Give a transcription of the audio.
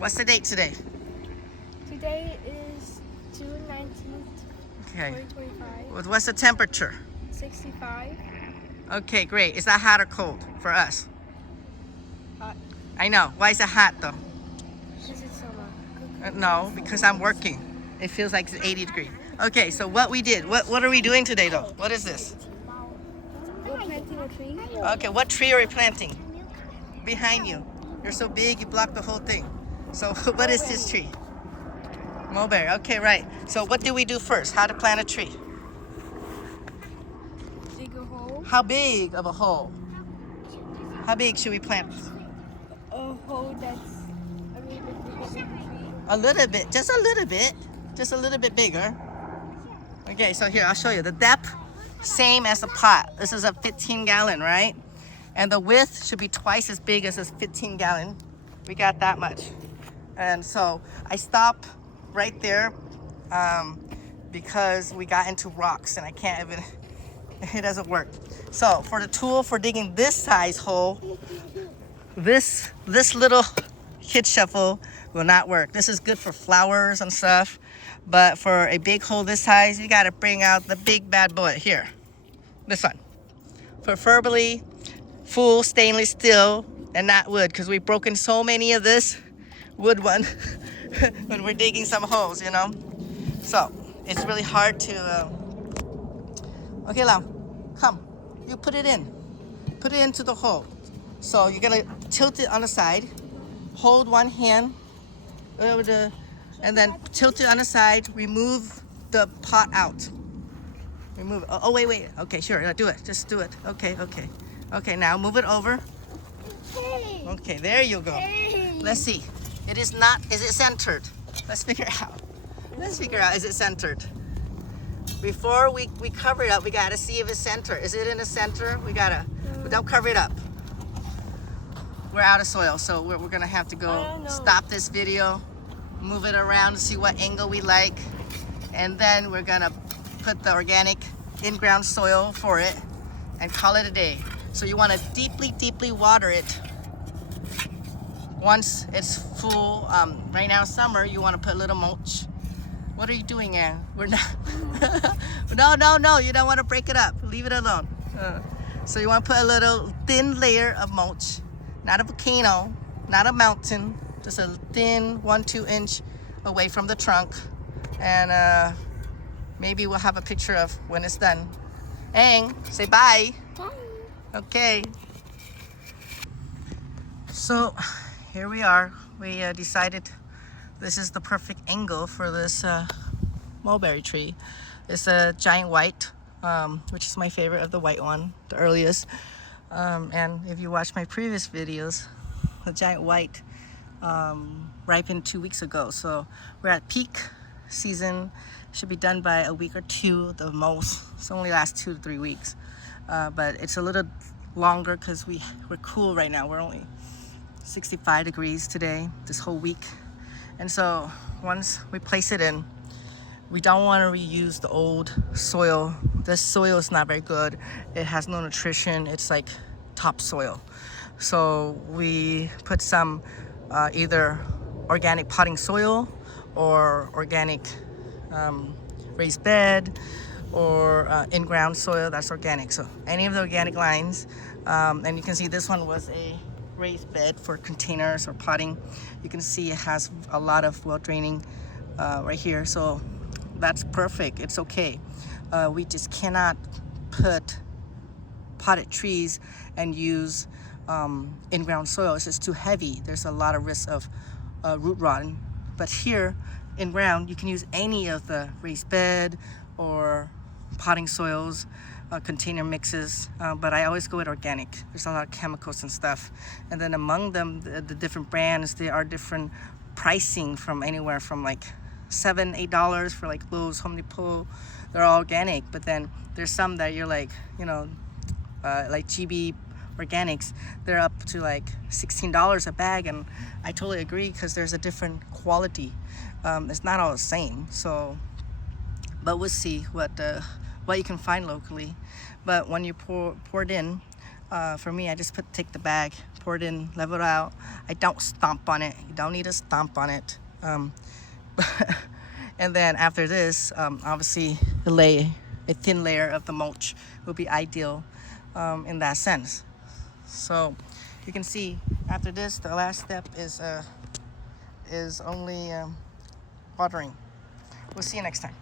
What's the date today? Today is June 19th, Okay. 2025. What's the temperature? 65. Okay, great. Is that hot or cold for us? Hot. I know. Why is it hot though? Because it's summer. No, because I'm working. It feels like it's 80 degrees. Okay, so what we did, what are we doing today though? What is this? We're planting a tree. Okay, what tree are we planting? Behind you. You're so big, you block the whole thing. So what is this tree? Mulberry. Okay, right. So what do we do first? How to plant a tree? Dig a hole. How big of a hole? How big should we plant? A hole that's a little bit bigger than the tree. A little bit, just a little bit. Just a little bit bigger. Okay, so here, I'll show you. The depth, same as the pot. This is a 15-gallon, right? And the width should be twice as big as this 15-gallon. We got that much. And so I stop right there because we got into rocks and I can't even, it doesn't work. So for the tool for digging this size hole, this little kid shovel will not work. This is good for flowers and stuff, but for a big hole this size, you gotta bring out the big bad boy here. This one. Preferably full stainless steel and not wood, because we've broken so many of this wood one when we're digging some holes, you know? So it's really hard to, okay, Lam, come, you put it in. Put it into the hole. So you're gonna tilt it on the side, hold one hand, and then tilt it on the side, remove the pot out. Remove it. Oh, wait. Okay, sure, do it. Just do it. Okay. Okay, now move it over. Okay, there you go. Let's see. It is not, is it centered? Let's figure out. Is it centered? Before we cover it up, we gotta see if it's centered. Is it in the center? Don't cover it up. We're out of soil, so we're gonna have to go stop this video, move it around to see what angle we like, and then we're gonna put the organic in-ground soil for it and call it a day. So you wanna deeply water it. Once it's full, right now summer, you wanna put a little mulch. What are you doing, Ann? We're not, no, you don't wanna break it up. Leave it alone. So you wanna put a little thin layer of mulch. Not a volcano, not a mountain, just a thin 1-2 inch away from the trunk. And maybe we'll have a picture of when it's done. Aang, say bye. Bye. Okay. So here we are. We decided this is the perfect angle for this mulberry tree. It's a giant white, which is my favorite of the white one, the earliest. And if you watch my previous videos, the giant white ripened 2 weeks ago. So we're at peak season. Should be done by a week or two the most. It's only lasts 2 to 3 weeks. But it's a little longer because we're cool right now. We're only 65 degrees today, this whole week. And so once we place it in, we don't want to reuse the old soil. This soil is not very good. It has no nutrition. It's like topsoil. So we put some either organic potting soil or organic raised bed or in-ground soil that's organic. So any of the organic lines. And you can see this one was a raised bed for containers or potting. You can see it has a lot of well draining right here. So that's perfect. It's okay. We just cannot put potted trees and use in-ground soil. It's just too heavy. There's a lot of risk of root rotting. But here in ground, you can use any of the raised bed or potting soils, container mixes, but I always go with organic. There's a lot of chemicals and stuff. And then among them, the different brands, there are different pricing from anywhere from like $7, $8 for like Lowe's, Home Depot. They're all organic, but then there's some that you're like, you know, like GB Organics, they're up to like $16 a bag, and I totally agree because there's a different quality. It's not all the same. So, but we'll see what you can find locally. But when you pour it in, For me, I just take the bag, pour it in, level it out. I don't stomp on it. You don't need to stomp on it. And then after this, obviously, a thin layer of the mulch will be ideal in that sense. So you can see after this, the last step is only watering. We'll see you next time.